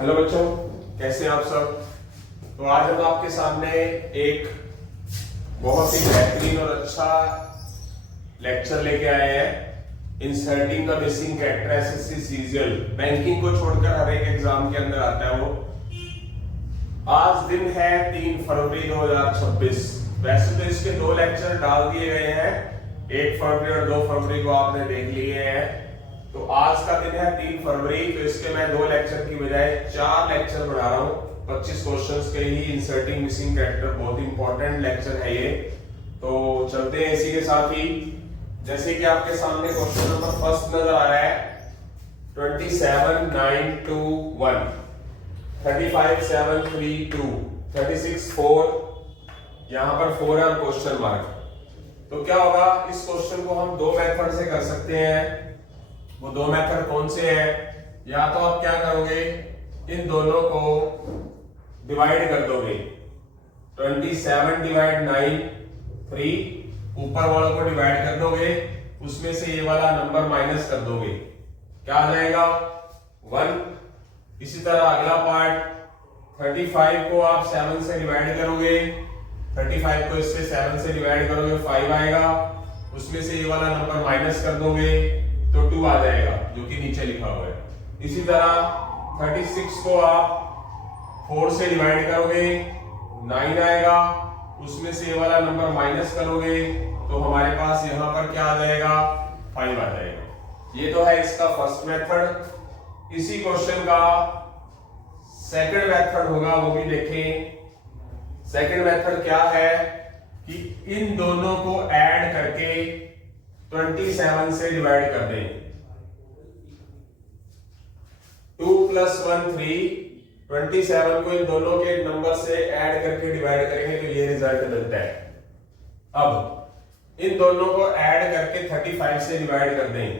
Hello बच्चों, कैसे हैं आप सब। तो आज हम आपके सामने एक बहुत ही बेहतरीन और अच्छा लेक्चर लेके आए हैं। Inserting the missing character SSC CGL, banking को छोड़कर हर एक एग्जाम के अंदर आता है वो। आज दिन है 3 फरवरी 2026। वैसे तो इसके 2 लेक्चर डाल दिए गए हैं, 1 फरवरी और 2 फरवरी को आपने देख लिए हैं। तो आज का दिन है 3 फरवरी, तो इसके मैं 2 लेक्चर की बजाय 4 लेक्चर बना रहा हूँ। 25 क्वेश्चंस के ही इंसर्टिंग मिसिंग कैरेक्टर, बहुत इंपॉर्टेंट लेक्चर है ये। तो चलते हैं इसी के साथ ही। जैसे कि आपके सामने क्वेश्चन नंबर फर्स्ट नजर आ रहा है 27,921, 35,732, 36,4, यहां पर 4 और क्वेश्चन मार्क। तो क्या होगा, इस क्वेश्चन को हम 2 मेथड से कर सकते हैं। वो 2 मेथड कौन से हैं? या तो आप क्या करोगे, इन दोनों को डिवाइड कर दोगे। 27 डिवाइड 9 3, ऊपर वालों को डिवाइड कर दोगे, उसमें से ये वाला नंबर माइनस कर दोगे, क्या आ जाएगा 1। इसी तरह अगला पार्ट 35 को आप 7 से डिवाइड करोगे, 35 को इससे 7 से डिवाइड करोगे 5 आएगा, उसमें से ये वाला नंबर माइनस कर दोगे तो 2 आ जाएगा, जो कि नीचे लिखा हुआ है। इसी तरह 36 को आप 4 से डिवाइड करोगे 9 आएगा, उसमें से ये वाला नंबर माइनस करोगे तो हमारे पास यहां पर क्या आ जाएगा 5 आ जाएगा। ये तो है इसका फर्स्ट मेथड। इसी क्वेश्चन का सेकंड मेथड होगा, वो भी देखें। सेकंड मेथड क्या है कि इन दोनों को ऐड करके 27 से डिवाइड कर दें। 2 + 1 3, 27 को इन दोनों के नंबर से ऐड करके डिवाइड करेंगे तो ये रिजल्ट मिलता है। अब इन दोनों को ऐड करके 35 से डिवाइड कर दें।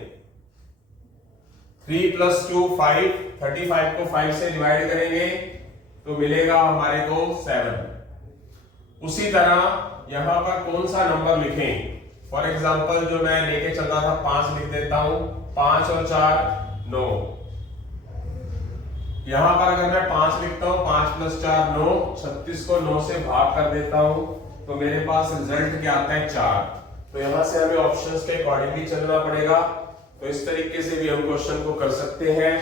3 + 2 5, 35 को 5 से डिवाइड करेंगे तो मिलेगा हमारे को 7। उसी तरह यहां पर कौन सा नंबर लिखें? फॉर एग्जाम्पल जो मैं लेके चल रहा था 5 लिख देता हूं। 5 और 4 9। यहां पर अगर मैं 5 लिखता हूं, 5 + 4 9, 36 को 9 से भाग कर देता हूं तो मेरे पास रिजल्ट क्या आता है 4। तो यहां से हमें ऑप्शंस के अकॉर्डिंगली चलना पड़ेगा। तो इस तरीके से भी हम क्वेश्चन को कर सकते हैं।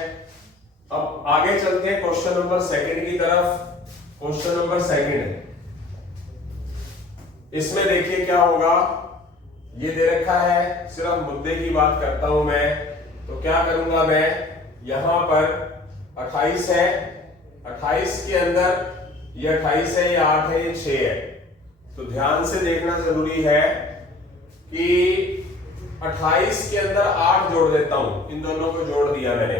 अब आगे चलते हैं क्वेश्चन नंबर सेकंड की तरफ। क्वेश्चन नंबर सेकंड, इसमें देखिए क्या होगा। ये दे रखा है, सिर्फ मुद्दे की बात करता हूं मैं। तो क्या करूंगा मैं, यहां पर 28 है, 28 के अंदर ये 28 है, ये 8 है, ये 6 है। तो ध्यान से देखना जरूरी है कि 28 के अंदर 8 जोड़ देता हूं। इन दोनों को जोड़ दिया मैंने।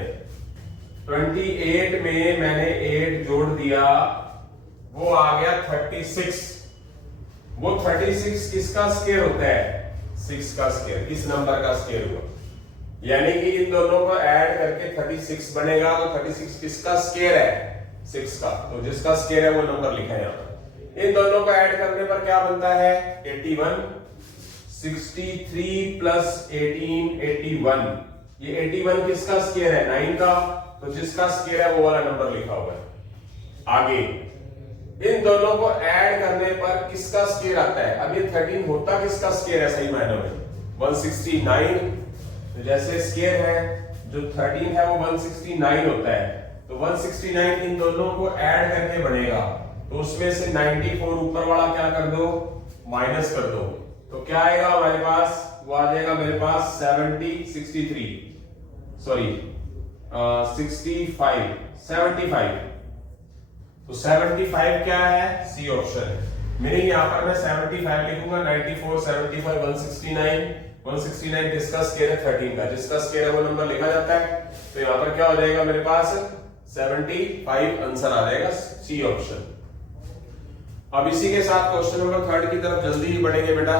28 में मैंने 8 जोड़ दिया, वो आ गया 36। वो 36 किसका स्क्वायर होता है? 6 का स्क्वायर, इस नंबर का स्क्वायर हुआ। यानी कि इन दोनों को ऐड करके 36 बनेगा। तो 36 किसका स्क्वायर है? 6 का। तो जिसका स्क्वायर है वो नंबर लिखा है यहां पर। इन दोनों को ऐड करने पर क्या बनता है 81। 63 + 18 81। ये 81 किसका स्क्वायर है? 9 का। तो जिसका स्क्वायर है वो वाला नंबर लिखा हुआ है। आगे इन दोनों को ऐड करने पर किसका स्क्वायर आता है? अब ये 13 होता किसका स्क्वायर है सही मायनों में? 169। तो जैसे स्क्वायर है जो 13 है वो 169 होता है। तो 169 इन दोनों को ऐड करके बनेगा। तो उसमें से 94 ऊपर वाला क्या कर दो, माइनस कर दो। तो क्या आएगा हमारे पास? वो आ जाएगा मेरे पास 75। तो 75 क्या है? सी ऑप्शन है। मीनिंग यहां पर मैं 75 लिखूंगा। 94 75 169 किसका स्क्वायर है? 13 का। जिसका स्क्वायर है वो नंबर लिखा जाता है। तो यहां पर क्या हो जाएगा मेरे पास 75 आंसर आ जाएगा, सी ऑप्शन। अब इसी के साथ क्वेश्चन नंबर थर्ड की तरफ जल्दी ही बढ़ेंगे बेटा।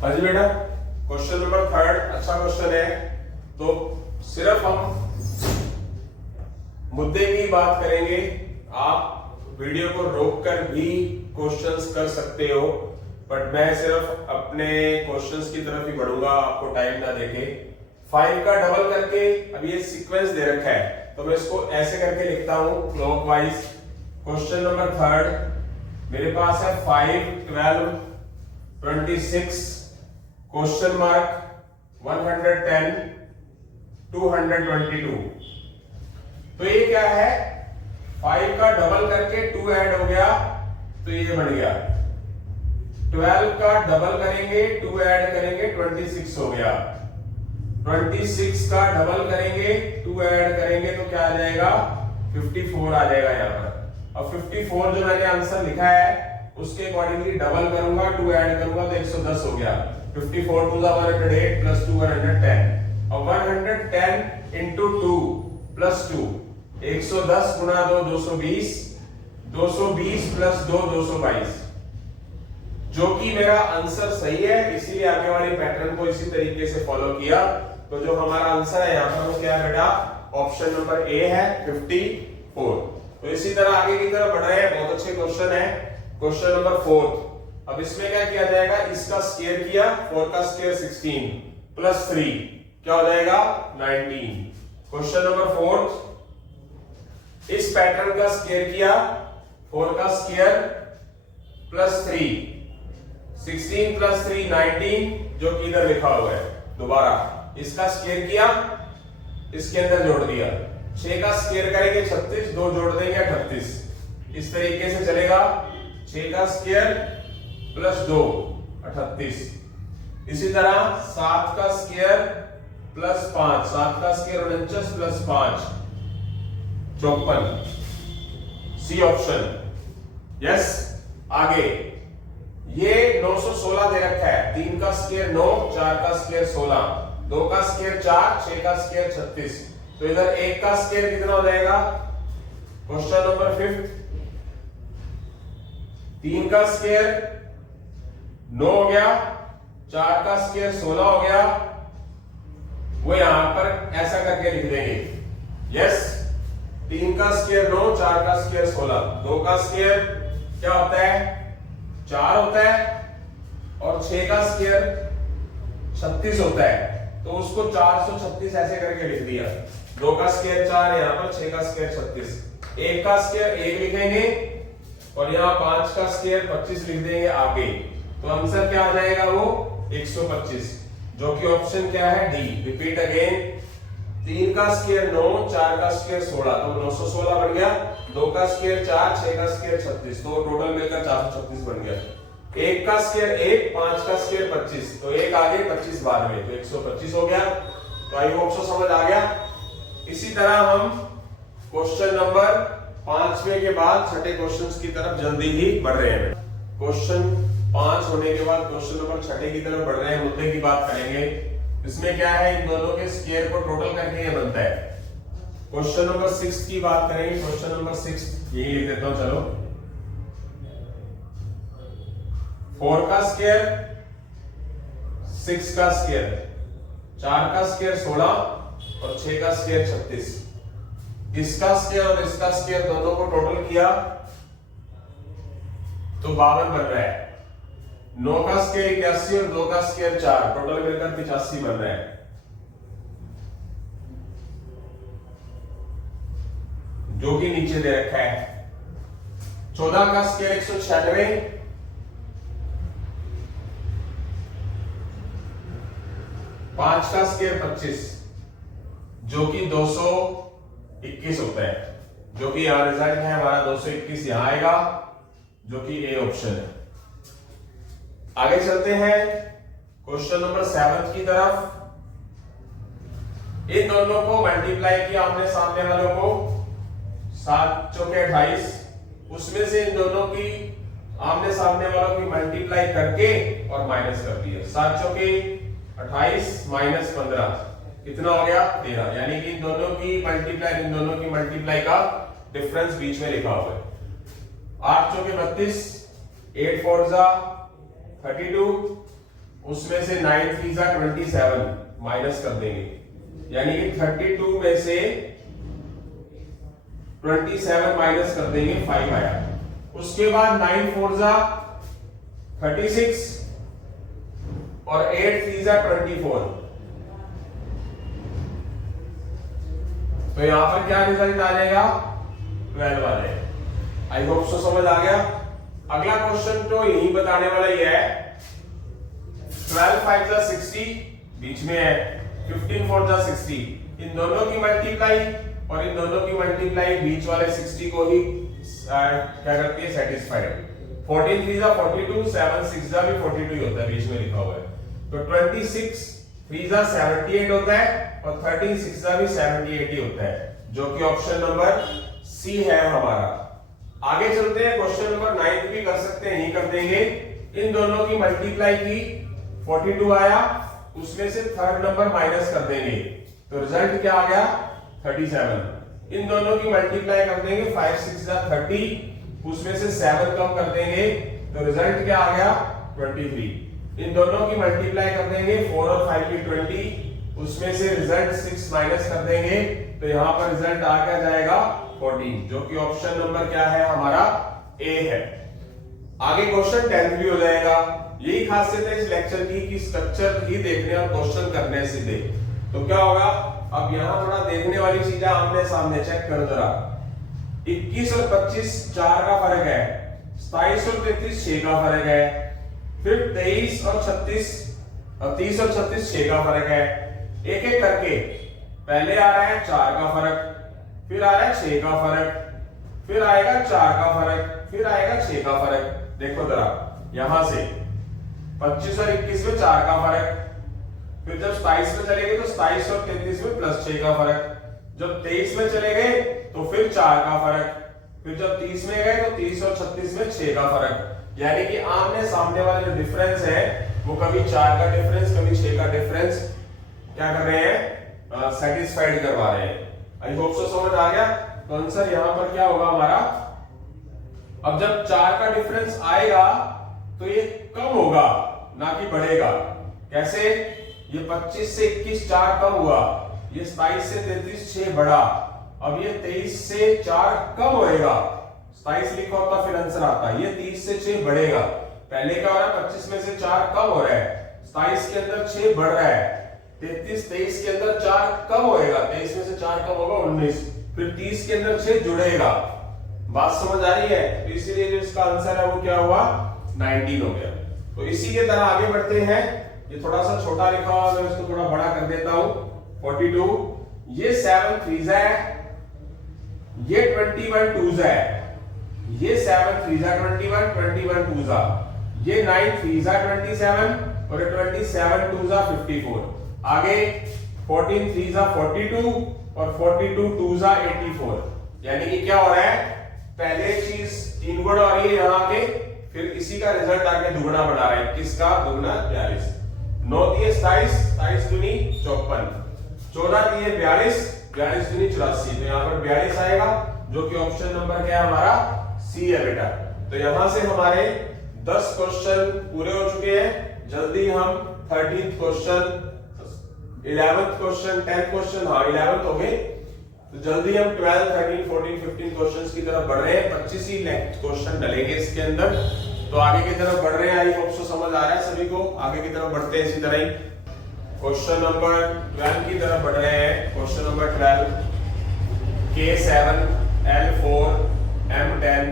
हाँ जी बेटा, क्वेश्चन नंबर थर्ड अच्छा क्वेश्चन है। तो सिर्फ हम मुद्दे की बात करेंगे। आप वीडियो को रोककर भी क्वेश्चंस कर सकते हो, बट मैं सिर्फ अपने क्वेश्चंस की तरफ ही बढ़ूंगा, आपको टाइम ना देके। 5 का डबल करके, अब ये सीक्वेंस दे रखा है तो मैं इसको ऐसे करके लिखता हूं क्लॉकवाइज। क्वेश्चन नंबर थर्ड मेरे पास है 5, 12, 26, क्वेश्चन मार्क 110, 222। तो ये क्या है, 5 का डबल करके 2 ऐड हो गया तो ये बन गया। 12 का डबल करेंगे 2 ऐड करेंगे 26 हो गया। 26 का डबल करेंगे 2 ऐड करेंगे तो क्या आ जाएगा, 54 आ जाएगा यहाँ पर। अब 54 जो मैंने आंसर लिखा है उसके अकॉर्डिंगली डबल करूंगा 2 ऐड करूंगा तो 110 हो गया। 54 टू द 108 प्लस 2 110। अब 110 इंटू 2 प्लस 2 110 गुना 2 220, 220 प्लस 2 222, जो कि मेरा आंसर सही है। इसीलिए आगे वाली पैटर्न को इसी तरीके से फॉलो किया। तो जो हमारा आंसर है यहाँ पर वो क्या है बेटा, ऑप्शन नंबर ए है 54। तो इसी तरह आगे की तरफ बढ़ रहे हैं, बहुत अच्छे क्वेश्चन है। Question number 4। अब इसमें क्या किया जाएगा, इसका स्क्वायर किया, 4 का स्क्वायर 16 प्लस 3 क्या हो जाएगा 19। क्वेश्चन नंबर 4 इस पैटर्न का स्क्वायर किया, 4 का स्क्वायर प्लस 3, 16 प्लस 3 19, जो कि इधर लिखा हुआ है। दोबारा इसका स्क्वायर किया, इसके अंदर जोड़ दिया, 6 का स्क्वायर करेंगे 36, 2 जोड़ देंगे 38। इस तरीके से चलेगा, 6 का स्क्वायर प्लस 2 38। इसी तरह 7 का स्क्वायर प्लस 5, 7 का square 49 plus 5 54। C option. Yes. आगे ये 916 दे रखा है, 3 का स्क्वायर 9, 4 का स्क्वायर 16, 2 का स्क्वायर 4, 6 का स्क्वायर 36। तो इधर 1 का स्क्वायर कितना हो जाएगा, क्वेश्चन नंबर 5, 3 का स्क्वायर 9 हो गया, 4 का स्क्वायर 16 हो गया। वो यहां पर ऐसा करके लिख देंगे। यस। 3 का स्क्वायर 9, 4 का स्क्वायर 16, 2 का स्क्वायर क्या होता है 4 होता है, और 6 का स्क्वायर 36 होता है। तो उसको 436 ऐसे करके लिख दिया। 2 का स्क्वायर 4 है यहाँ पर, 6 का स्क्वायर 36, 1 का स्क्वायर 1 लिखेंगे और यहाँ 5 का स्क्वायर 25 लिख देंगे आगे। तो आंसर क्या आ जाएगा, वो 125, जो कि ऑप्शन क्या है डी। रिपीट अगेन, 3 का स्क्वायर 9, 4 का स्क्वायर 16, तो 916 बन गया। 2 का स्क्वायर 4, 6 का स्क्वायर 36, तो टोटल मिलकर 436 बन गया। 1 का स्क्वायर 1, 5 का स्क्वायर 25, तो 1 आगे 25 बाद में, तो 125 हो गया। तो आई होप सो समझ आ गया। इसी तरह हम क्वेश्चन नंबर 5वें के बाद छठे क्वेश्चंस की तरफ जल्दी ही बढ़ रहे हैं। क्वेश्चन 5 होने के बाद क्वेश्चन नंबर 6 की तरफ बढ़ रहे हैं, मुद्दे की बात करेंगे। इसमें क्या है, इन दोनों के स्क्वायर को टोटल करके ये बनता है। क्वेश्चन नंबर 6 की बात करेंगे। क्वेश्चन नंबर 6 यही लिख देता हूं, चलो। 4 का स्क्वायर, 6 का स्क्वायर, 4 का स्क्वायर 16 और 6 का स्क्वायर 36। इसका स्क्वायर और इसका स्क्वायर दोनों को टोटल किया तो 52 बन रहा है। 9 का स्क्वायर 81 और 2 का स्क्वायर 4, टोटल मिलकर 85 बन रहा है, जो कि नीचे दे रखा है। 14 का स्क्वायर 196, 5 का स्क्वायर 25, जो कि 221 होता है, जो कि यहां रिजल्ट है हमारा 221 यहां आएगा, जो कि ए ऑप्शन है। आगे चलते हैं क्वेश्चन नंबर 7 की तरफ। इन दोनों को मल्टीप्लाई किया हमने, सामने वालों को 7 चौके 28, उसमें से इन दोनों की आमने सामने वालों की मल्टीप्लाई करके और माइनस कर दिया। 7 चौके 28 माइनस 15 कितना हो गया 13, यानी कि इन दोनों की मल्टीप्लाई, इन दोनों की मल्टीप्लाई का डिफरेंस बीच में लिखा हुआ है। 8 चौके 32, 8 4 जा 32, उसमें से 9 3 जा 27 माइनस कर देंगे, यानी कि 32 में से 27 माइनस कर देंगे 5 आया। उसके बाद 9 4 जा 36 और 8 3 जा 24, तो यहाँ पर क्या रिजल्ट आ जाएगा, 12 आ जाएगा। आई होप सो समझ आ गया। अगला क्वेश्चन तो यही बताने वाला ही है। 12 5 60 बीच में है, 15 4 60, इन दोनों की मल्टीप्लाई और इन दोनों की मल्टीप्लाई बीच वाले 60 को ही क्या करती है, सेटिस्फाइड। 14 3 42, 7 6 भी 42 ही होता है, बीच में लिखा हुआ है। तो 26 3 78 होता है और 13 6 भी 78 ही होता है, जो कि ऑप्शन नंबर सी है हमारा। आगे चलते हैं, क्वेश्चन नंबर 9 भी कर सकते हैं, यही कर देंगे। इन दोनों की मल्टीप्लाई की 42 आया, उसमें से थर्ड नंबर माइनस कर देंगे, तो रिजल्ट क्या आ गया, 37। इन दोनों की मल्टीप्लाई कर देंगे, 5 6 30, उसमें से 7 कम कर देंगे, तो रिजल्ट क्या आ गया, 23। इन दोनों की मल्टीप्लाई कर देंगे, 4 और 5 की 20, उसमें से रिजल्ट 6 माइनस कर देंगे, तो यहां पर रिजल्ट आ क्या जाएगा, 14, जो कि ऑप्शन नंबर क्या है हमारा, ए है। आगे क्वेश्चन 10 भी हो जाएगा। यही खासियत है इस लेक्चर की कि स्ट्रक्चर ही देखने और क्वेश्चन करने सीधे। तो क्या होगा, अब यहां थोड़ा देखने वाली चीजें आमने सामने चेक करो जरा। 21 और 25 4 का फर्क है, 27 और 33 6 का फर्क है, फिर 23 और 36 और 30 और 36 6 का फर्क है। एक एक करके पहले आ रहा है 4 का फर्क, फिर आ रहा है 6 का फर्क, फिर आएगा 4 का फर्क, फिर आएगा 6 का फर्क। देखो जरा यहां से 25 और 21 में 4 का फर्क, फिर जब 27 में चले गए तो 27 और 33 में +6 का फर्क, जब 23 में चले गए तो फिर 4 का फर्क, फिर जब 30 में गए तो 30 और 36 में 6 का फर्क। यानी कि आमने सामने वाला जो डिफरेंस है वो कभी 4 का डिफरेंस कभी 6 का डिफरेंस क्या कर रहे हैं, सेटिस्फाइड करवा रहे हैं। आई होप सो समझ आ गया। तो आंसर यहां पर क्या होगा हमारा, अब जब 4 का डिफरेंस आएगा तो ये कम होगा ना कि बढ़ेगा। कैसे, ये 25 से 21 4 कम हुआ, ये 27 से 33 6 बढ़ा, अब ये 23 से 4 कम होएगा, 27 लिखा होता फिर आंसर आता, ये 30 से 6 बढ़ेगा। पहले क्या हो रहा है, 25 में से 4 कम हो रहा है, 27 के अंदर 6 बढ़ रहा है, 33 23 के अंदर 4 कम होएगा, 23 में से 4 कम होगा 19, फिर 30 के अंदर 6 जुड़ेगा। बात समझ आ रही है। तो इसीलिए जो इसका आंसर है वो क्या हुआ, 19 हो गया। तो इसी के तरह आगे बढ़ते हैं। ये थोड़ा सा छोटा लिखा हुआ, मैं इसको थोड़ा बड़ा कर देता हूं। 42, ये 7 3 है, ये 21 2 है, ये 7 3 21 21 2, ये 9 3 27 और 27 2 54। आगे 14 3 42 और 42 2 84। यानी कि क्या हो रहा है, पहले चीज 3 गुना हो रही है यहां के, फिर इसी का रिजल्ट आके दुगना बना रहा है। किसका दुगना, 42। 9 दिए 27, 27 दूनी 54, 14 दिए 42, 42 दूनी 84। तो यहाँ पर 42 आएगा, जो कि ऑप्शन नंबर क्या है हमारा, सी है बेटा। तो यहां से हमारे 10 क्वेश्चन पूरे हो चुके हैं। जल्दी हम 13th question, 11th question, 10th question, हाँ 11th हो गए, तो जल्दी हम 12 13 14 15 क्वेश्चंस की तरफ बढ़ रहे हैं। 25 ही क्वेश्चन डलेंगे इसके अंदर, तो आगे की तरफ बढ़ रहे हैं। आई होप सो समझ आ रहा है सभी को। आगे की तरफ बढ़ते हैं इसी तरह ही। क्वेश्चन नंबर 12 की तरफ बढ़ रहे हैं। Question number 12, K7 L4 M10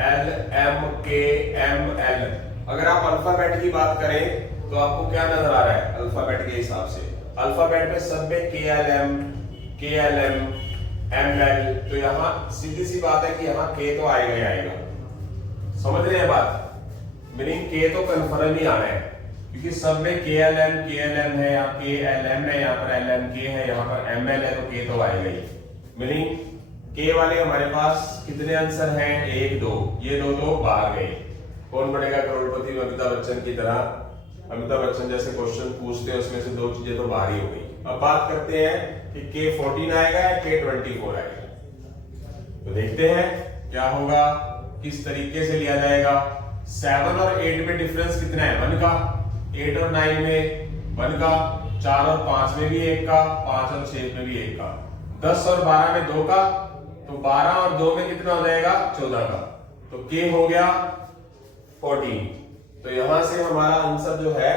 L M K M L। अगर आप अल्फाबेट की बात करें तो आपको क्या नजर आ रहा है, अल्फाबेट के हिसाब से अल्फाबेट में सब में KLM KLM ML। तो यहाँ सीधी सी बात है कि यहाँ K तो आएगा ही आएगा। समझ रहे हैं बात, मीनिंग K तो कंफर्म ही आना है, क्योंकि सब में KLM है, यहाँ KLM है, यहाँ पर LMK है, यहाँ पर ML है, तो K तो आएगा ही। मीनिंग K वाले हमारे पास कितने आंसर हैं, 1 2, ये दो बाहर गए। कौन बनेगा करोड़पति, अमिताभ बच्चन की तरह, अमिताभ बच्चन जैसे क्वेश्चन पूछते हैं उसमें से 2 चीजें तो बाहर ही हो गई। अब बात करते हैं कि K14 आएगा या K24 आएगा। तो देखते हैं क्या होगा, किस तरीके से लिया जाएगा। 7 और 8 में डिफरेंस कितना है, 1 का, 8 और 9 में 1 का, 4 और 5 में भी 1 का, 5 और 6 में भी 1 का, 10 और 12 में 2 का, तो 12 और 2 में कितना हो जाएगा, 14 का। तो K हो गया 14। तो यहां से हमारा आंसर जो है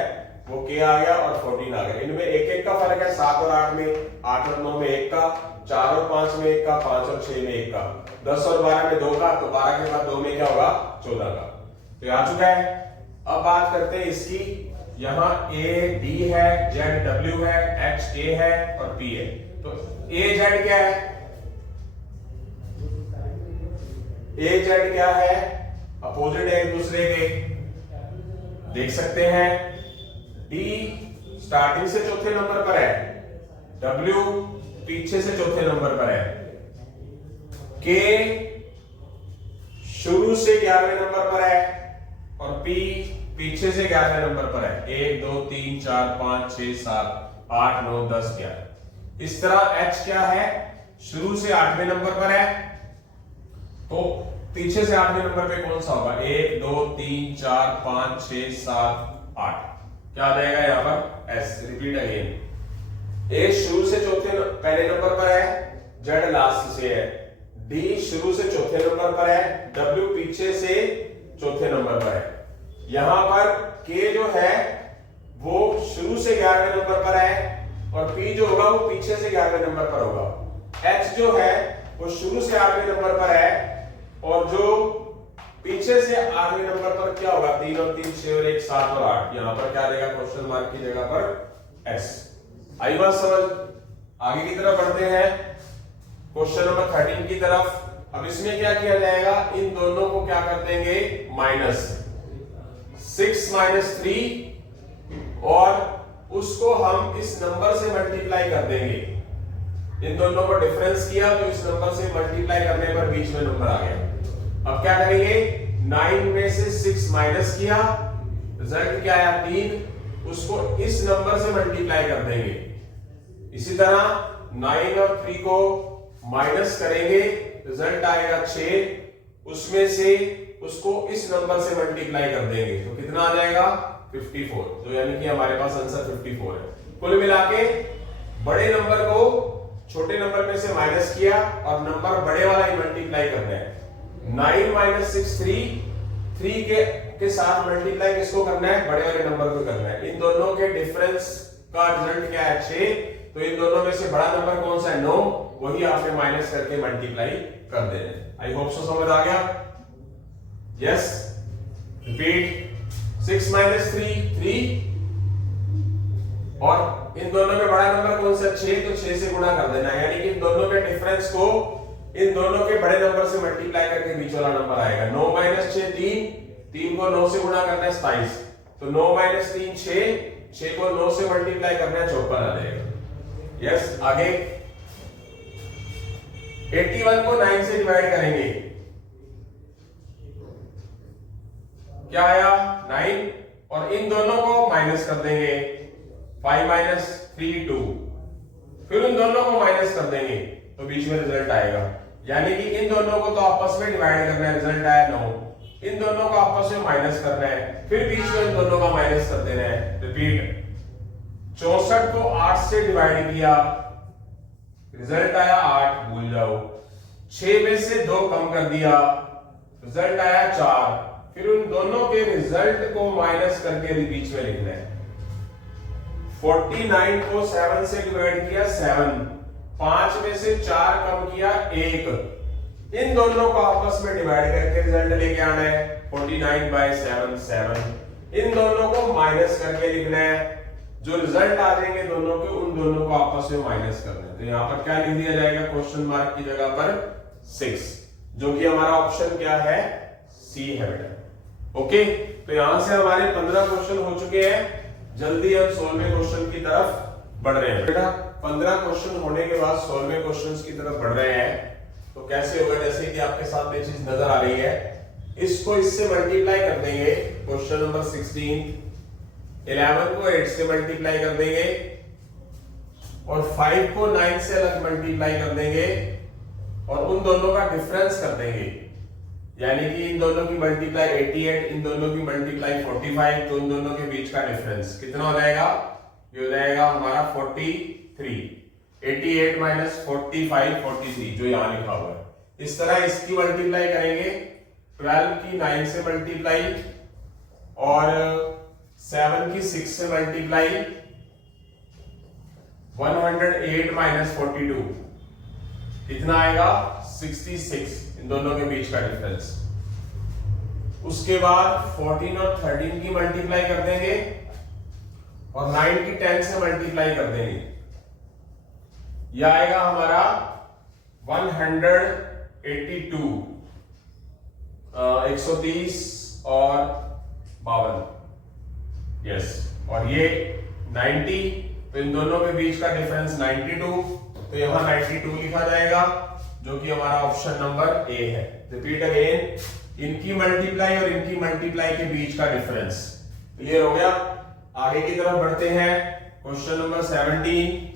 वो K आ गया और 14 आ गया। इनमें 1 1 का फर्क है, 7 और 8 में, 8 और 9 में 1 का, 4 और 5 में 1 का, 5 और 6 में 1 का, 10 और 12 में 2 का, तो 12 के बाद 2 में क्या होगा 14 का। तो आ चुका है। अब बात करते हैं इसकी। यहाँ A D है, Z W है, H K है और P है। तो A Z क्या है? A Z क्या है? अपोजिट है एक दूसरे के, देख सकते हैं। D स्टार्टिंग से चौथे नंबर पर है, W पीछे से चौथे नंबर पर है, K शुरू से 11वें नंबर पर है और P पीछे से 11वें नंबर पर है। 1 2 3 4 5 6 7 8 9 10 11। इस तरह H क्या है? शुरू से 8वें नंबर पर है, तो पीछे से 8वें नंबर पे कौन सा होगा? 1 2 3 4 5 6 7 8। क्या आ जाएगा यहाँ पर? S। Repeat again. A शुरू से पहले नंबर पर है, Z लास्ट से है, D शुरू से चौथे नंबर पर है, W पीछे से चौथे नंबर पर है। यहां पर K जो है वो शुरू से 11वें नंबर पर है और P जो होगा वो पीछे से 11वें नंबर पर होगा। H जो है वो शुरू से 8वें नंबर पर है और जो पीछे से 8वें नंबर पर क्या होगा? 3 और 3 6 और 1 7 और 8। यहां पर क्या देगा? क्वेश्चन मार्क की जगह पर S। आई बात समझ? आगे की तरफ बढ़ते हैं क्वेश्चन नंबर 13 की तरफ। अब इसमें क्या किया जाएगा? इन दोनों को क्या कर देंगे? माइनस 6 माइनस 3 और उसको हम इस नंबर से मल्टीप्लाई कर देंगे। इन दोनों को डिफरेंस किया तो इस नंबर से मल्टीप्लाई करने पर बीच में नंबर आ गया। अब क्या करेंगे? 9 में से 6 माइनस किया, रिजल्ट क्या आया? 3। उसको इस नंबर से मल्टीप्लाई कर देंगे। इसी तरह 9 और 3 को माइनस करेंगे, रिजल्ट आएगा 6। उसमें से उसको इस नंबर से मल्टीप्लाई कर देंगे तो कितना आ जाएगा? 54। तो यानी कि हमारे पास आंसर 54 है। कुल मिला के बड़े नंबर को छोटे नंबर में से माइनस किया और नंबर बड़े वाला ही मल्टीप्लाई करना है। 9 माइनस 6 3 के साथ मल्टीप्लाई किसको करना है? बड़े वाले नंबर को करना है। इन दोनों के डिफरेंस का रिजल्ट क्या है? 6। तो इन दोनों में से बड़ा नंबर कौन सा है? 9। वही आपने माइनस करके मल्टीप्लाई कर देना है। आई होप सो समझ आ गया। Yes, repeat. 6 माइनस 3 और इन दोनों में बड़ा नंबर कौन सा? 6। तो 6 से गुणा कर देना है, यानी कि इन दोनों के डिफरेंस को इन दोनों के बड़े नंबर से मल्टीप्लाई करके बीच वाला नंबर आएगा। 9 माइनस 6 3 को 9 से गुणा करना है 27। तो 9 माइनस 3 6 को 9 से मल्टीप्लाई करना है 54 आ जाएगा। यस, आगे 81 को 9 से डिवाइड करेंगे, क्या आया? 9 और इन दोनों को माइनस कर देंगे। 5 माइनस 3 2। फिर इन दोनों को माइनस कर देंगे तो बीच में रिजल्ट आएगा, यानी कि इन दोनों को तो आपस में डिवाइड करना है, रिजल्ट आया 9। इन दोनों को आपस में माइनस करना है, फिर बीच में इन दोनों का माइनस कर देना है। रिपीट। 64 को 8 से डिवाइड किया, रिजल्ट आया 8, भूल जाओ। 6 में से 2 कम कर दिया, रिजल्ट आया 4। फिर उन दोनों के रिजल्ट को माइनस करके बीच में लिखना है। 49 को 7 से डिवाइड किया 7, 5 में से 4 कम किया 1। इन दोनों को आपस में डिवाइड करके रिजल्ट लेके आना है। 49/7 7। इन दोनों को माइनस करके लिखना है, जो रिजल्ट आ जाएंगे दोनों के उन दोनों को आपस में माइनस करना है। तो यहां पर क्या लिख दिया जाएगा? क्वेश्चन मार्क की जगह पर 6, जो कि हमारा ऑप्शन क्या है? सी है बेटा। ओके, तो यहां से हमारे 15 क्वेश्चन हो चुके हैं। जल्दी हम 16वें क्वेश्चन की तरफ बढ़ रहे हैं बेटा। 15 क्वेश्चन होने के बाद 16वें क्वेश्चन की तरफ बढ़ रहे हैं। तो कैसे होगा? जैसे कि आपके साथ ये चीज नजर आ रही है, इसको इससे मल्टीप्लाई कर देंगे। क्वेश्चन नंबर 16, 11 को 8 से मल्टीप्लाई कर देंगे और 5 को 9 से अलग मल्टीप्लाई कर देंगे और उन दोनों का डिफरेंस कर देंगे, यानी कि इन दोनों की मल्टीप्लाई 88, इन दोनों की मल्टीप्लाई 45। तो इन दोनों के बीच का डिफरेंस कितना हो जाएगा? ये हो जाएगा हमारा 43। 88 माइनस 45 43, जो यहां लिखा हुआ है। इस तरह इसकी मल्टीप्लाई करेंगे, 12 की 9 से मल्टीप्लाई और 7 की 6 से मल्टीप्लाई, 108 माइनस 42। कितना आएगा 66, इन दोनों के बीच का डिफरेंस। उसके बाद 14 और 13 की मल्टीप्लाई कर देंगे और 9 की 10 से मल्टीप्लाई कर देंगे। यह आएगा हमारा 182, 130 और 52, यस। और ये 90, तो इन दोनों के बीच का डिफरेंस 92, तो यहां 92 लिखा जाएगा, जो कि हमारा ऑप्शन नंबर ए है। रिपीट अगेन, इनकी मल्टीप्लाई और इनकी मल्टीप्लाई के बीच का डिफरेंस। क्लियर हो गया? आगे की तरफ बढ़ते हैं। क्वेश्चन नंबर 17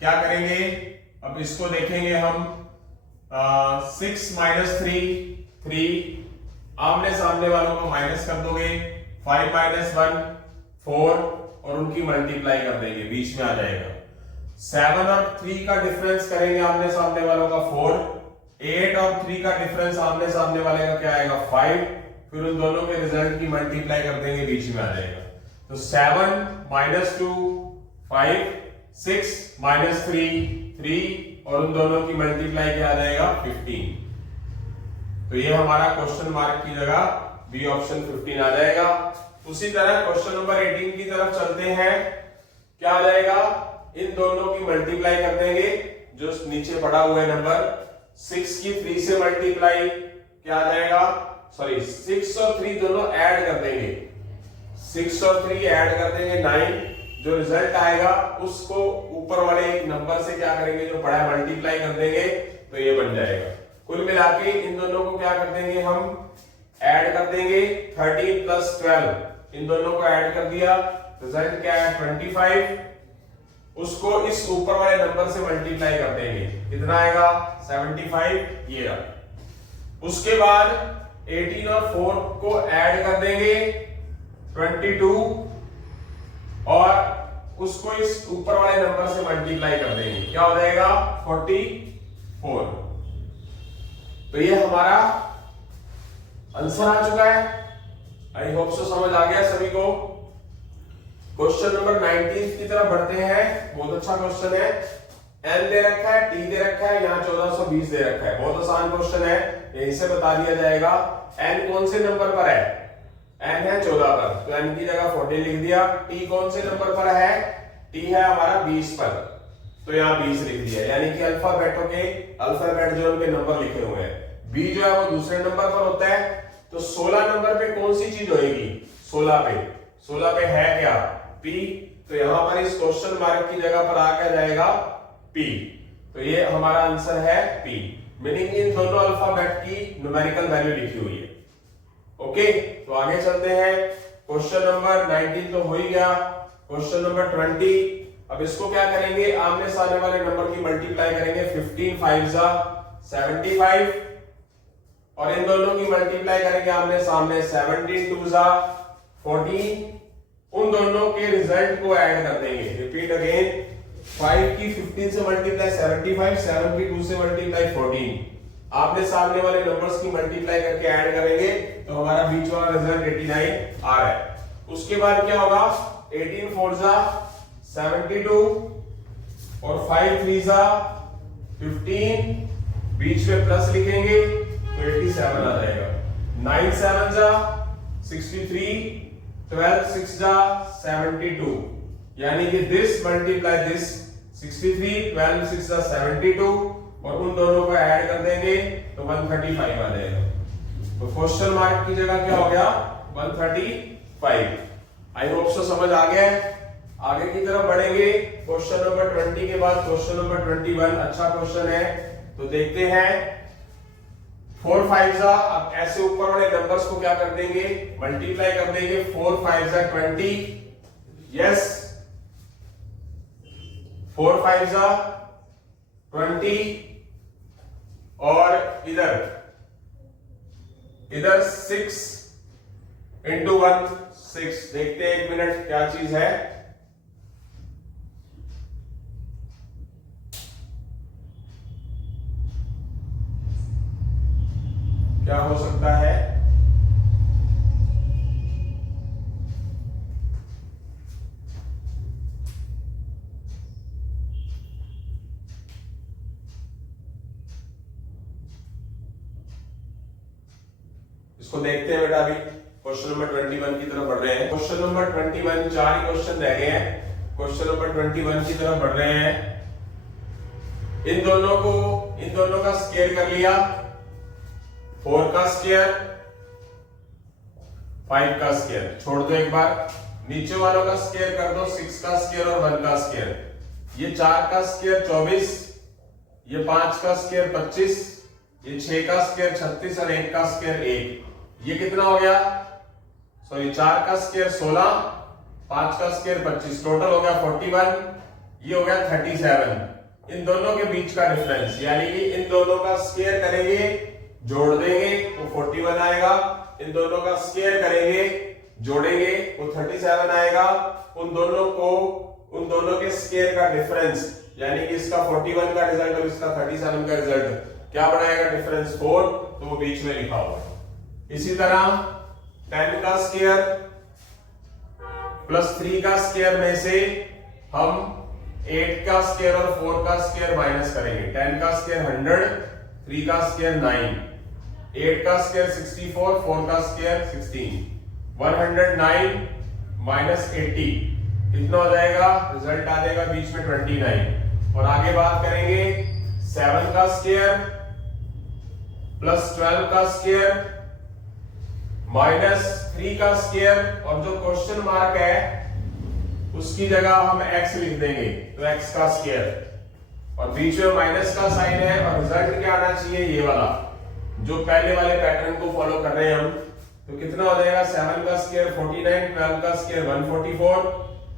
क्या करेंगे? अब इसको देखेंगे हम। 6 माइनस 3, आमने सामने वालों को माइनस कर दोगे। 5 माइनस 1 4 और उनकी मल्टीप्लाई कर देंगे, बीच में आ जाएगा। 7 और 3 का डिफरेंस करेंगे आमने सामने वालों का 4। 8 और 3 का डिफरेंस आमने सामने वाले का क्या आएगा 5। फिर उन दोनों के रिजल्ट की मल्टीप्लाई कर देंगे, बीच में आ जाएगा। तो 7 माइनस 2 5, 6 माइनस 3 और उन दोनों की मल्टीप्लाई क्या आ जाएगा 15। तो ये हमारा क्वेश्चन मार्क की जगह बी ऑप्शन 15 आ जाएगा। उसी तरह क्वेश्चन नंबर 18 की तरफ चलते हैं। क्या आ जाएगा? इन दोनों की मल्टीप्लाई कर देंगे, जो नीचे पड़ा हुआ है नंबर। 6 की 3 से मल्टीप्लाई क्या आ जाएगा, सॉरी 6 और 3 दोनों ऐड कर देंगे। 6 और 3 ऐड कर देंगे 9। जो रिजल्ट आएगा उसको ऊपर वाले एक नंबर से क्या करेंगे, जो पड़ा है मल्टीप्लाई कर देंगे, तो ये बन जाएगा। कुल मिला के इन दोनों को क्या कर देंगे, हम ऐड कर देंगे। 13 प्लस 12, इन दोनों को ऐड कर दिया, रिजल्ट क्या है 25। उसको इस ऊपर वाले नंबर से मल्टीप्लाई कर देंगे, कितना आएगा 75, ये रहा। उसके बाद 18 और 4 को ऐड कर देंगे 22 और उसको इस ऊपर वाले नंबर से मल्टीप्लाई कर देंगे, क्या हो जाएगा 44। तो ये हमारा आंसर आ चुका है। आई होप सो समझ आ गया सभी को। क्वेश्चन नंबर 19 की तरफ बढ़ते हैं। बहुत अच्छा क्वेश्चन है। n दे रखा है, t दे रखा है, यहाँ 1420 दे रखा है। बहुत आसान क्वेश्चन है, यहीं से बता दिया जाएगा। n कौन से नंबर पर है? n है 14 पर, तो n की जगह 40 लिख दिया। t कौन से नंबर पर है? t है हमारा 20 पर, तो यहाँ 20 लिख दिया। यानी कि अल्फाबेटों के अल्फाबेट जो उनके नंबर लिखे हुए हैं। b जो है वो दूसरे नंबर पर होता है, तो 16 नंबर पे कौन सी चीज होएगी? 16 पे है क्या? p। तो यहां पर इस क्वेश्चन मार्क की जगह पर आ क्या जाएगा p। तो ये हमारा आंसर है p। मीनिंग इन दोनों अल्फाबेट की न्यूमेरिकल वैल्यू लिखी हुई है। ओके, तो आगे चलते हैं। क्वेश्चन नंबर 19 तो हो ही गया। क्वेश्चन नंबर 20, अब इसको क्या करेंगे, आमने सामने वाले नंबर की मल्टीप्लाई करेंगे। 15 5 75 और इन दोनों की मल्टीप्लाई करेंगे आमने सामने। 17 2 14। उन दोनों के रिजल्ट को ऐड कर देंगे। रिपीट अगेन, 5 की 15 से मल्टीप्लाई 75, 7 की 2 से मल्टीप्लाई 14। आपने सामने वाले नंबर्स की मल्टीप्लाई करके ऐड करेंगे, तो हमारा बीच वाला रिजल्ट 89 आ रहा है। उसके बाद क्या होगा, 18 4 72 और 5 3 15, बीच में प्लस लिखेंगे तो 87 आ जाएगा। 9 7 63, 12 6 72, यानी कि दिस मल्टीप्लाई दिस 63, 12 6 72 और उन दोनों को ऐड कर देंगे तो 135 आ जाएगा। तो क्वेश्चन मार्क की जगह क्या हो गया 135। आई होप सो समझ आ गया है। आगे की तरफ बढ़ेंगे। क्वेश्चन नंबर 20 के बाद क्वेश्चन नंबर 21 अच्छा क्वेश्चन है, तो देखते हैं। 4 5 अब ऐसे ऊपर वाले नंबर्स को क्या कर देंगे, मल्टीप्लाई कर देंगे। 4 5 20, यस 4 5 20 और इधर 6 इंटू 1 6। देखते हैं एक मिनट क्या चीज है। क्या हो सकता है, इसको देखते हैं बेटा। अभी क्वेश्चन नंबर 21 की तरफ बढ़ रहे हैं। क्वेश्चन नंबर 21, 4 ही क्वेश्चन रह गए हैं। क्वेश्चन नंबर 21 की तरफ बढ़ रहे हैं। इन दोनों का स्क्वायर कर लिया, 4 का स्क्वायर, 5 का स्क्वायर छोड़ दो एक बार। नीचे वालों का स्क्वायर कर दो, 6 का स्क्वायर और 1 का स्क्वायर। ये 4 का स्क्वायर 24, ये 5 का स्क्वायर 25, ये 6 का स्क्वायर 36 और 1 का स्क्वायर 1। ये कितना हो गया? सॉरी, 4 का स्क्वायर 16, 5 का स्क्वायर 25, टोटल हो गया 41, ये हो गया 37। इन दोनों के बीच का डिफरेंस, यानी कि इन दोनों का स्क्वायर करेंगे, जोड़ देंगे तो 41 आएगा। इन दोनों का स्क्वायर करेंगे, जोड़ेंगे तो 37 आएगा। उन दोनों के स्क्वायर का डिफरेंस, यानी कि इसका 41 का रिजल्ट और इसका 37 का रिजल्ट क्या बनाएगा? डिफरेंस 4, तो वो बीच में लिखा हुआ है। इसी तरह 10 का स्क्वायर प्लस 3 का स्क्वायर में से हम 8 का स्क्वायर और 4 का स्क्वायर माइनस करेंगे। 10 का स्क्वायर 100, 3 का स्क्वायर 9, 8 का स्क्वायर 64, 4 का स्क्वायर 16। 109 माइनस 80 कितना हो जाएगा? रिजल्ट आ जाएगा बीच में 29। और आगे बात करेंगे 7 का स्क्वायर प्लस 12 का स्क्वायर माइनस 3 का स्क्वायर, और जो क्वेश्चन मार्क है उसकी जगह हम x लिख देंगे, तो x का स्क्वायर, और बीच में माइनस का साइन है। और रिजल्ट क्या आना चाहिए? ये वाला, जो पहले वाले पैटर्न को फॉलो कर रहे हैं हम। तो कितना हो जाएगा? 7 का स्क्वायर 49, 12 का स्क्वायर 144,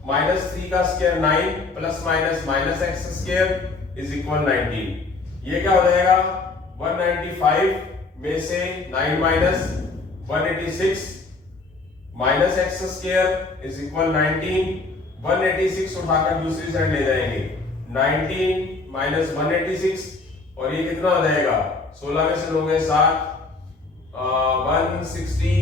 माइनस 3 का square 9, plus minus minus x square is equal 19। ये क्या हो जाएगा? 195 में से 9 minus 186 minus x square is equal 19। 186 उठाकर दूसरी साइड ले जाएंगे, 19 माइनस 186, और ये कितना हो जाएगा? 16 में से लोगे 7, 160,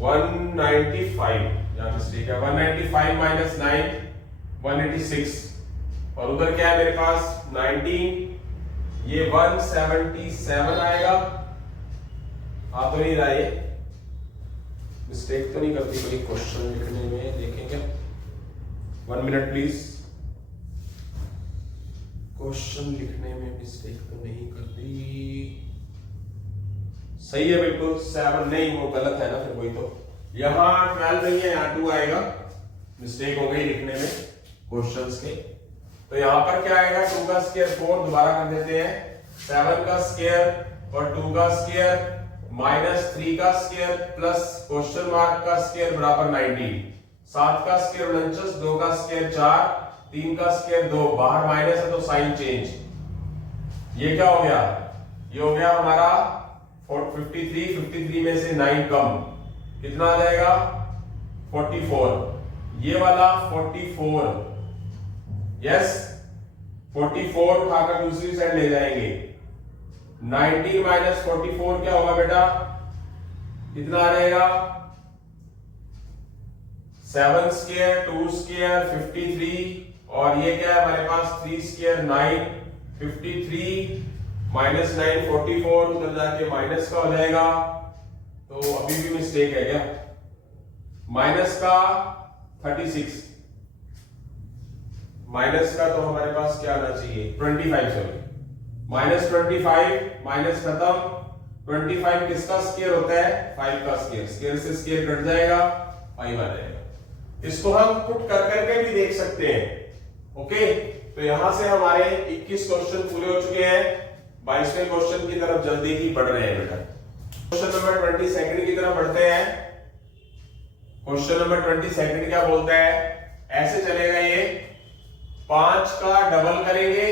195, यहाँ मिस्टेक है। 195 माइनस 9, 186, और उधर क्या है मेरे पास? 19, ये 177 आएगा। आ तो नहीं रहा, ये मिस्टेक तो नहीं करती कोई क्वेश्चन लिखने में? देखेंगे 1 मिनट प्लीज। क्वेश्चन लिखने में मिस्टेक तो नहीं करती? सही है बिल्कुल। 7 नहीं, वो गलत है ना फिर, वही तो। यहाँ 12 नहीं है, यहाँ 2 आएगा। मिस्टेक हो गई लिखने में क्वेश्चंस के। तो यहाँ पर क्या आएगा? 2 का स्क्वायर 4, दोबारा कर देते हैं। 7 का स्क्वायर और 2 का स्क्वायर माइनस 3 का स्क्वायर प्लस क्वेश्चन मार्क का स्क्वायर बराबर 90। 7 का स्क्वायर 49, 2 का स्क्वायर 4, 3 का स्क्वायर 2, बाहर माइनस है तो साइन चेंज। ये क्या हो गया? ये हो गया हमारा 53 में से 9 कम, कितना आ जाएगा? 44। ये वाला 44, यस 44 उठाकर दूसरी साइड ले जाएंगे। 90 माइनस 44 क्या होगा बेटा? कितना आ जाएगा? 7 स्क्वायर 2 स्क्वायर 53, और ये क्या है हमारे पास? 3 स्क्वायर 9, 53 माइनस 9 44, उधर जाके माइनस का हो जाएगा। तो अभी भी मिस्टेक है क्या? माइनस का 36, माइनस का तो हमारे पास क्या आना चाहिए? 25, सॉरी माइनस 25, माइनस खत्म। 25 किसका स्क्वायर होता है? 5 का स्क्वायर, स्क्वायर से स्क्वायर कट जाएगा, 5 आ जाएगा। इसको हम पुट कर करके भी देख सकते हैं। ओके, तो यहां से हमारे 21 क्वेश्चन पूरे हो चुके हैं। 22वें क्वेश्चन की तरफ जल्दी ही बढ़ रहे हैं बेटा। क्वेश्चन नंबर 22 की तरफ बढ़ते हैं। क्वेश्चन नंबर 22 क्या बोलता है? ऐसे चलेगा ये, 5 का डबल करेंगे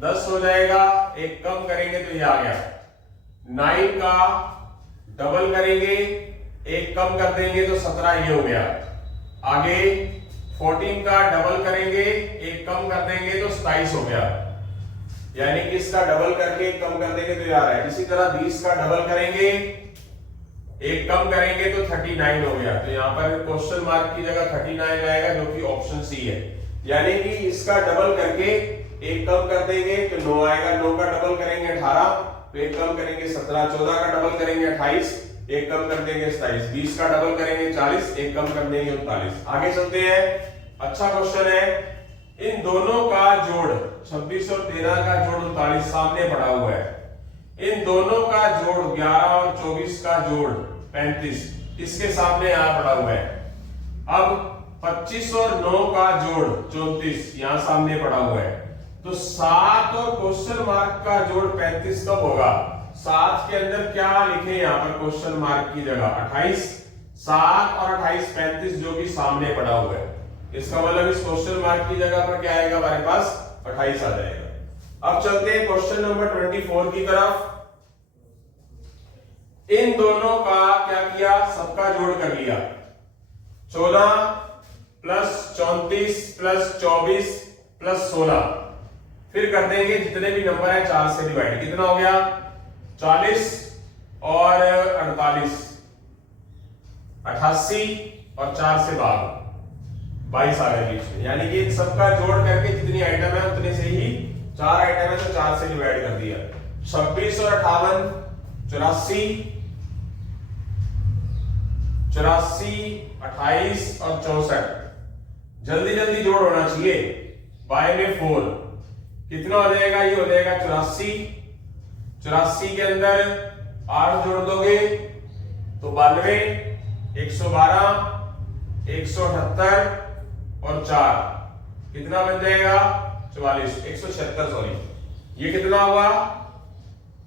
10 हो जाएगा, एक कम करेंगे तो ये आ गया। 9 का डबल करेंगे, एक कम कर देंगे तो 17 ये हो गया। आगे 14 का डबल करेंगे, एक कम कर देंगे तो 27 हो गया। यानी कि इसका डबल करके एक कम कर देंगे तो ये आ रहा है। इसी तरह 20 का डबल करेंगे, एक कम करेंगे तो 39 हो गया। तो यहाँ पर क्वेश्चन मार्क की जगह 39 आएगा, जो कि ऑप्शन सी है। यानी कि इसका डबल करके एक कम कर देंगे तो 9 आएगा, 9 का डबल करेंगे 18, तो एक कम करेंगे 17, 14 का डबल करेंगे 28, एक कम कर देंगे 27, 20 का डबल करेंगे 40, एक कम कर देंगे 39। आगे चलते हैं। अच्छा क्वेश्चन है, इन दोनों का जोड़ 26 और 13 का जोड़ 39 सामने पड़ा हुआ है, इन दोनों का जोड़ 11 और 24 का जोड़ 35 इसके सामने यहां पड़ा हुआ है। अब 25 और 9 का जोड़ 34 यहां सामने पड़ा हुआ है, तो 7 और क्वेश्चन मार्क का जोड़ 35 कब होगा? 7 के अंदर क्या लिखे यहाँ पर क्वेश्चन मार्क की जगह? 28। 7 और 28 35 जो कि सामने पड़ा हुआ है, इसका मतलब इस क्वेश्चन मार्क की जगह पर क्या आएगा? हमारे पास 28 आ जाएगा। अब चलते हैं क्वेश्चन नंबर 24 की तरफ। इन दोनों का क्या किया? सबका जोड़ कर लिया। 14 प्लस 34 प्लस 24 प्लस 16, फिर कर देंगे जितने भी नंबर है 4 से डिवाइड। कितना हो गया? 40 और 48, 88 और 4 से भाग 22 आ गए बीच में, यानी कि सबका जोड़ करके जितनी आइटम है उतने से ही 4 आइटम है तो 4 से डिवाइड कर दिया। 26 और 58 84, 28 और 64, जल्दी जल्दी जोड़ होना चाहिए। बाय में 4 कितना हो जाएगा? ये हो जाएगा 84। 84 के अंदर 8 जोड़ दोगे तो 92, 112, 178 और 4 कितना बन जाएगा? 44, 176 सॉरी, ये कितना हुआ?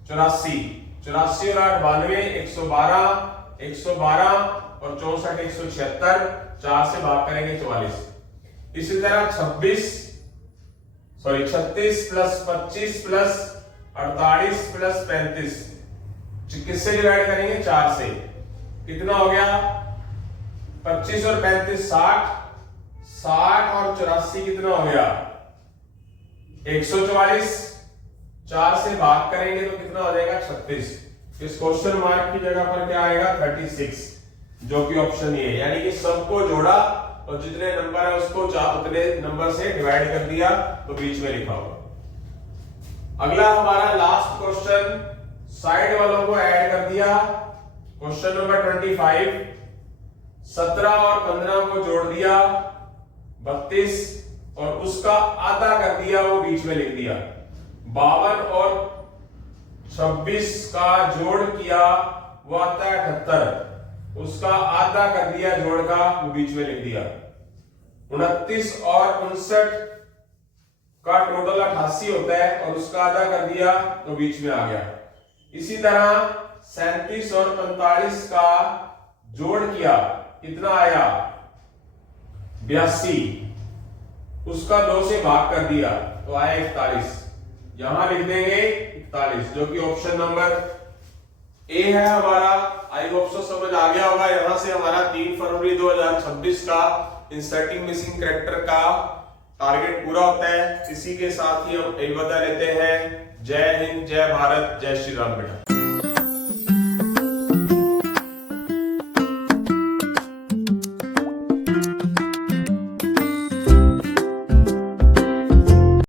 84। 84 और 8 92, 112, 112 और 64 176, 4 से भाग करेंगे 44। इसी तरह 36 प्लस 25 प्लस 48 प्लस 35 किससे डिवाइड करेंगे? 4 से। कितना हो गया? 25 और 35 60, 60 और 84 कितना हो गया? 144, 4 से भाग करेंगे तो कितना हो जाएगा? 36। इस क्वेश्चन मार्क की जगह पर क्या आएगा? 36, जो कि ऑप्शन ये है, यानी कि सबको जोड़ा और जितने नंबर है उसको उतने नंबर से डिवाइड कर दिया तो बीच में लिखा होगा। अगला हमारा लास्ट क्वेश्चन, साइड वालों को ऐड कर दिया। क्वेश्चन नंबर 25, 17 और 15 को जोड़ दिया 32 और उसका आधा कर दिया, वो बीच में लिख दिया। 52 और 26 का जोड़ किया, वो आता है 78, उसका आधा कर दिया जोड़ का, वो बीच में लिख दिया। 29 और 59 का टोटल 88 होता है और उसका आधा कर दिया तो बीच में आ गया। इसी तरह 37 और 45 का जोड़ किया, कितना आया? 82, उसका 2 से भाग कर दिया तो आया 41, यहां लिख देंगे 41, जो कि ऑप्शन नंबर ए है हमारा। आई होप सो समझ आ गया होगा। यहां से हमारा 3 फरवरी 2026 का इंसर्टिंग मिसिंग कैरेक्टर का टारगेट पूरा होता है। इसी के साथ ही हम अलविदा लेते हैं। जय हिंद, जय भारत, जय श्री राम बेटा।